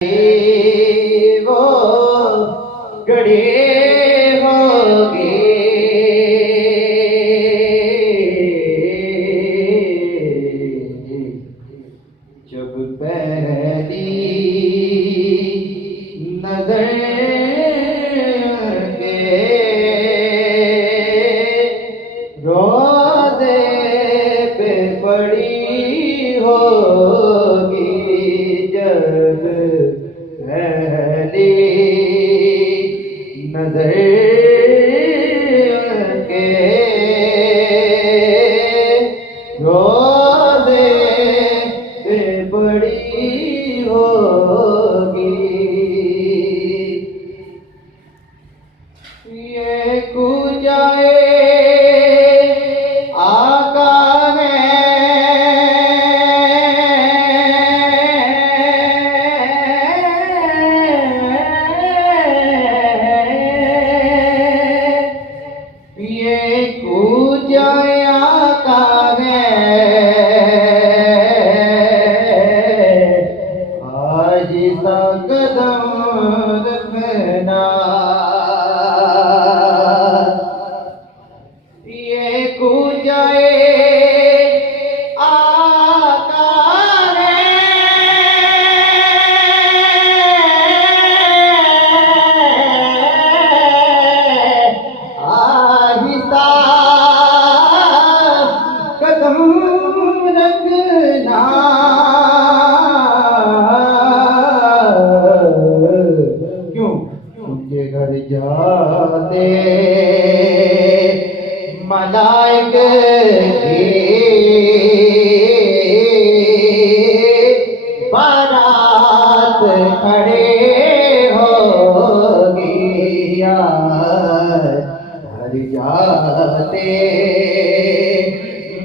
वो गड़े होगे जब पहली नजर के रोज़े पे पड़ी होगी जब पहली नजर के रोज़े पे पड़ी होगी ये कुजाए आका ये कुजाया का है आज सा कदम रखना ये कुजाए आका है आहिस्ता कदम रखना क्यों उनके घर जाते मलाइक बारात खड़े होगी घर जाते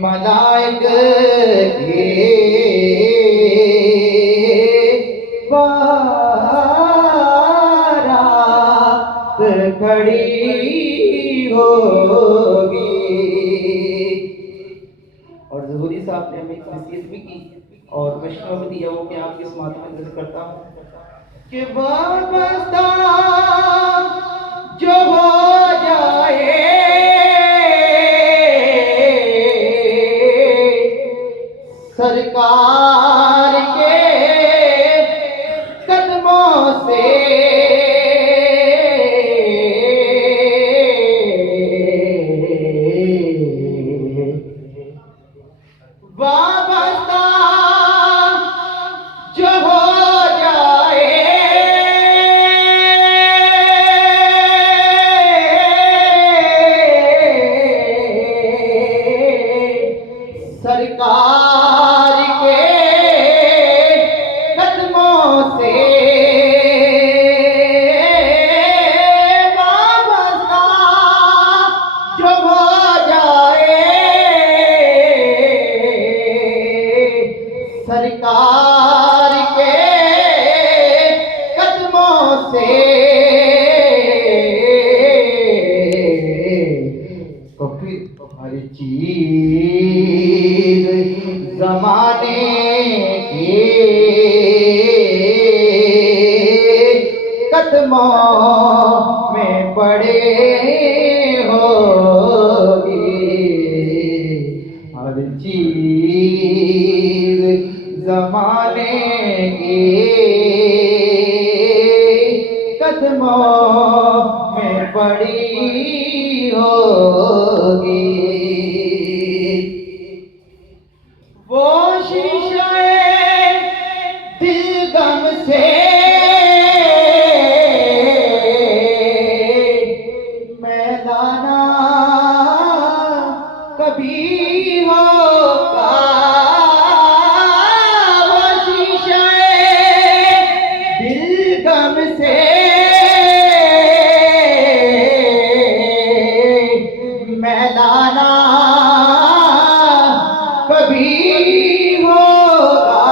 मलाइक बारात खड़ी होगी। और ज़हूरी साहब ने हमें नसीहत भी की और मशवरा भी दिया वो कि आपकी समात में दर्ज करता हूँ कि वाबस्ता जो हो जाए सरकार के कदमों से वाबस्ता जो हो जाए सरकार के कदमों से वाबस्ता जो हो जाए सरकार के कदमों से तो फिर हर चीज जमाने के कदमों में पड़े होगी हर चीज ज़माने की कदमों में पड़ी होगी वो शीशे दिल गम से मैदाना कभी होगा गम से मैदाना कभी होगा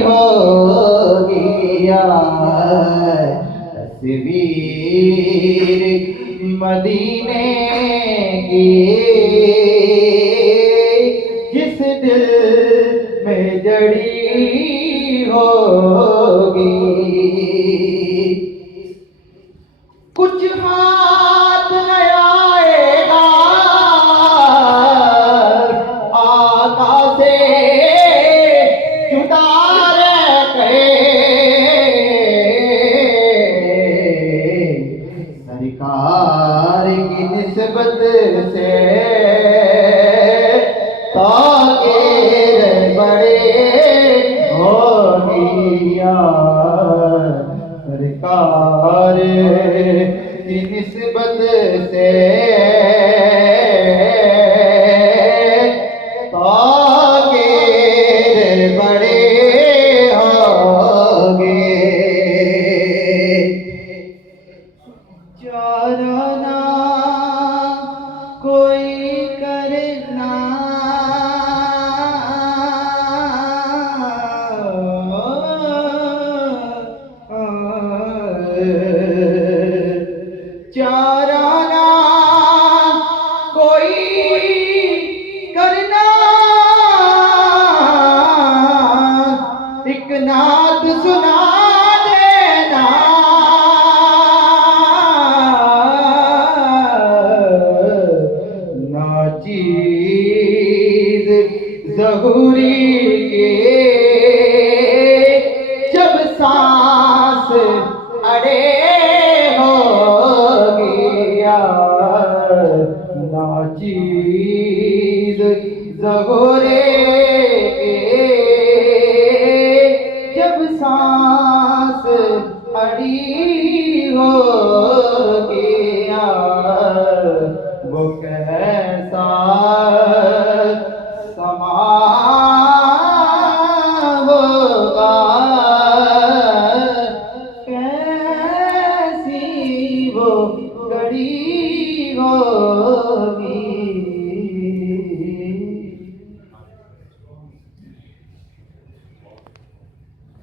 होगी यार, तस्वीर मदीने की जिस दिल में जड़ी होगी। कुछ हाथ न आएगा आका से जुदा रह गए, सरकार की निस्बत से ताक़ीर बड़े होगी यार, सरकार की निस्बत से ताक़ीर बड़े होंगे। चाराना कोई करना चाराना कोई करना, एक नात सुना देना, नाचीज ज़हूरी के जब सांस अड़े नाचीज ज़गोरे जब सांस अड़ी होगी यार, वो कैसा समा होगा, कैसी वो घड़ी हो